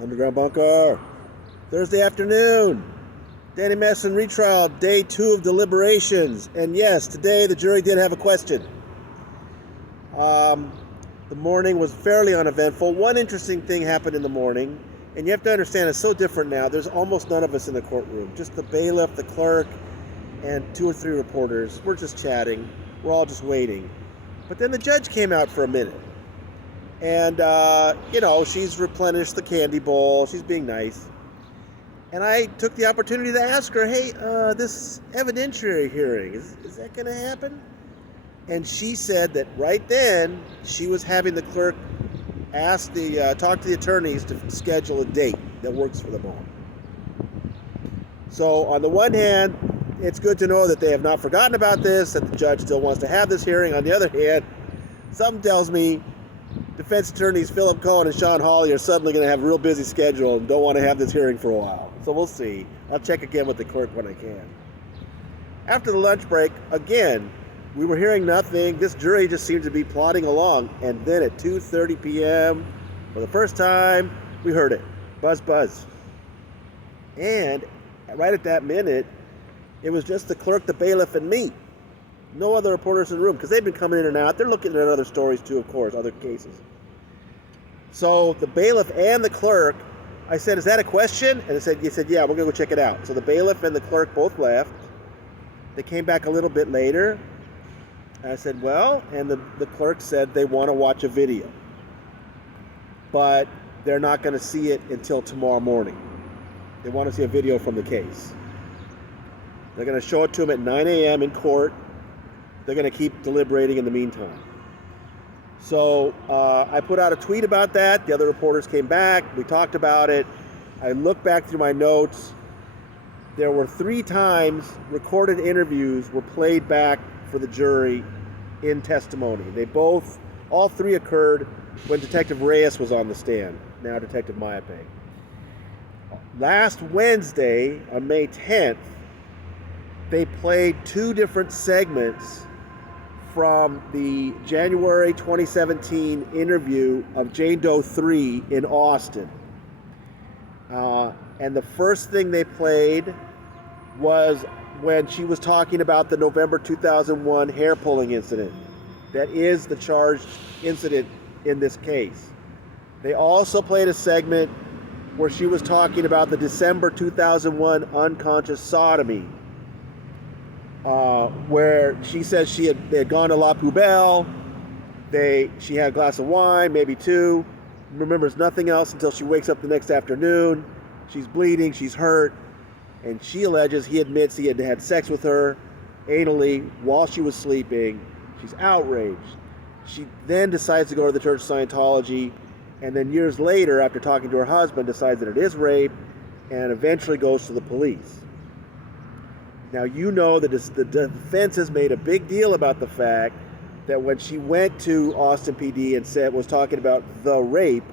Underground Bunker. Thursday afternoon. Danny Masterson retrial, day 2 of deliberations. And yes, today the jury did have a question. The morning was fairly uneventful. One interesting thing happened in the morning, and you have to understand it's so different now. There's almost none of us in the courtroom. Just the bailiff, the clerk, and 2 or 3 reporters. We're just chatting. We're all just waiting. But then the judge came out for a minute. And, she's replenished the candy bowl. She's being nice. And I took the opportunity to ask her, hey, this evidentiary hearing, is that going to happen? And she said that right then, she was having the clerk talk to the attorneys to schedule a date that works for them all. So on the one hand, it's good to know that they have not forgotten about this, that the judge still wants to have this hearing. On the other hand, something tells me defense attorneys Philip Cohen and Sean Hawley are suddenly going to have a real busy schedule and don't want to have this hearing for a while. So we'll see. I'll check again with the clerk when I can. After the lunch break, again, we were hearing nothing. This jury just seemed to be plodding along. And then at 2:30 p.m., for the first time, we heard it. Buzz, buzz. And right at that minute, it was just the clerk, the bailiff, and me. No other reporters in the room, because they've been coming in and out. They're looking at other stories too, of course, other cases. So the bailiff and the clerk, I said, is that a question? And he said, yeah, we're going to go check it out. So the bailiff and the clerk both left. They came back a little bit later. And I said, well, and the clerk said they want to watch a video. But they're not going to see it until tomorrow morning. They want to see a video from the case. They're going to show it to them at 9 a.m. in court. They're going to keep deliberating in the meantime. So I put out a tweet about that. The other reporters came back. We talked about it. I looked back through my notes. There were 3 times recorded interviews were played back for the jury in testimony. All 3 occurred when Detective Reyes was on the stand, now Detective Mayape. Last Wednesday, on May 10th, they played 2 different segments from the January 2017 interview of Jane Doe 3 in Austin. And the first thing they played was when she was talking about the November 2001 hair pulling incident. That is the charged incident in this case. They also played a segment where she was talking about the December 2001 unconscious sodomy, where she says they had gone to La Poubelle, she had a glass of wine, maybe 2, remembers nothing else until she wakes up the next afternoon. She's bleeding, she's hurt, and she alleges he admits he had had sex with her anally while she was sleeping. She's outraged. She then decides to go to the Church of Scientology, and then years later, after talking to her husband, decides that it is rape, and eventually goes to the police. Now, you know that the defense has made a big deal about the fact that when she went to Austin PD and was talking about the rape,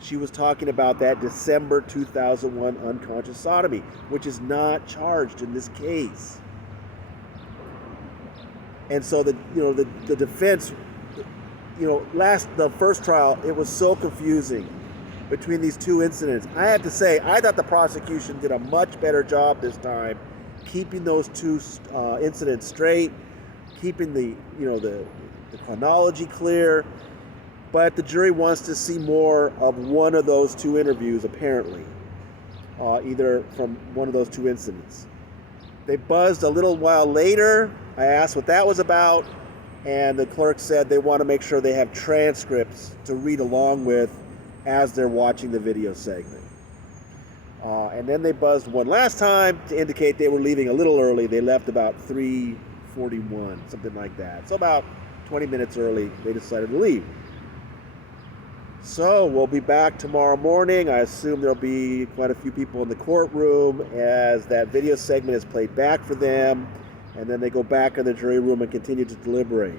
she was talking about that December 2001 unconscious sodomy, which is not charged in this case. And so the defense, the first trial, it was so confusing between these 2 incidents. I have to say, I thought the prosecution did a much better job this time keeping those 2 incidents straight, keeping the chronology clear. But the jury wants to see more of one of those 2 interviews, apparently, either from one of those 2 incidents. They buzzed a little while later. I asked what that was about, and the clerk said they want to make sure they have transcripts to read along with as they're watching the video segment. And then they buzzed one last time to indicate they were leaving a little early. They left about 3:41, something like that. So about 20 minutes early, they decided to leave. So we'll be back tomorrow morning. I assume there'll be quite a few people in the courtroom as that video segment is played back for them, and then they go back in the jury room and continue to deliberate.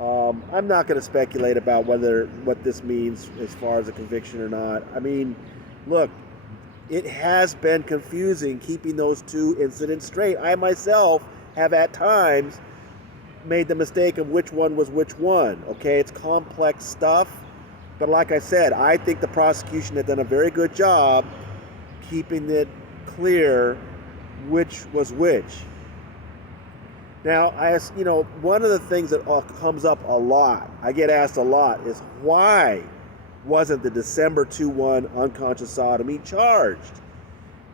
I'm not going to speculate about what this means as far as a conviction or not. I mean, look, it has been confusing keeping those 2 incidents straight. I myself have at times made the mistake of which one was which one. Okay, it's complex stuff. But like I said, I think the prosecution had done a very good job keeping it clear which was which. Now, one of the things that comes up a lot, I get asked a lot, is why wasn't the December 2/1 unconscious sodomy charged?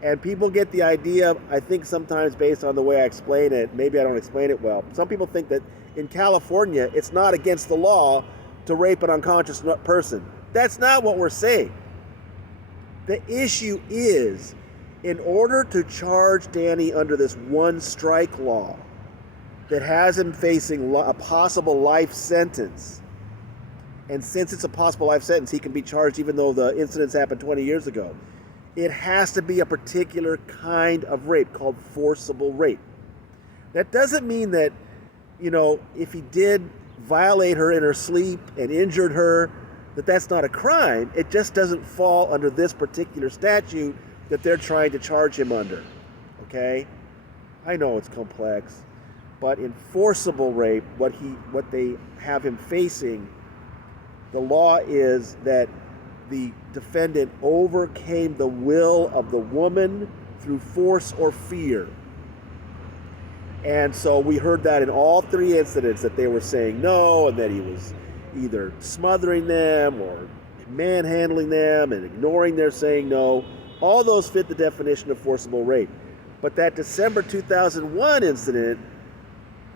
And people get the idea, I think sometimes based on the way I explain it, maybe I don't explain it well. Some people think that in California, it's not against the law to rape an unconscious person. That's not what we're saying. The issue is, in order to charge Danny under this one strike law that has him facing a possible life sentence, and since it's a possible life sentence, he can be charged even though the incidents happened 20 years ago, it has to be a particular kind of rape called forcible rape. That doesn't mean that, if he did violate her in her sleep and injured her, that's not a crime. It just doesn't fall under this particular statute that they're trying to charge him under. Okay? I know it's complex, but in forcible rape, what they have him facing, the law is that the defendant overcame the will of the woman through force or fear. And so we heard that in all three incidents, that they were saying no, and that he was either smothering them or manhandling them and ignoring their saying no. All those fit the definition of forcible rape. But that December 2001 incident,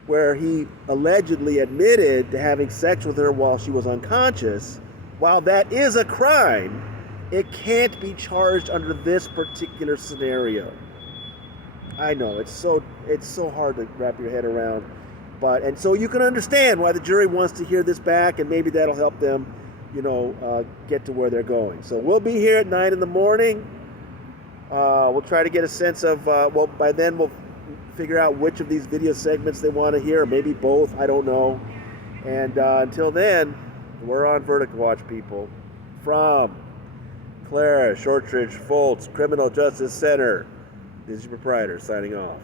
where he allegedly admitted to having sex with her while she was unconscious, while that is a crime, it can't be charged under this particular scenario. I know, it's so hard to wrap your head around. And so you can understand why the jury wants to hear this back, and maybe that'll help them, get to where they're going. So we'll be here at 9 in the morning. We'll try to get a sense of, by then we'll figure out which of these video segments they want to hear, or maybe both, I don't know. And until then, we're on Verdict Watch, people. From Clara Shortridge Foltz Criminal Justice Center, this is your proprietor signing off.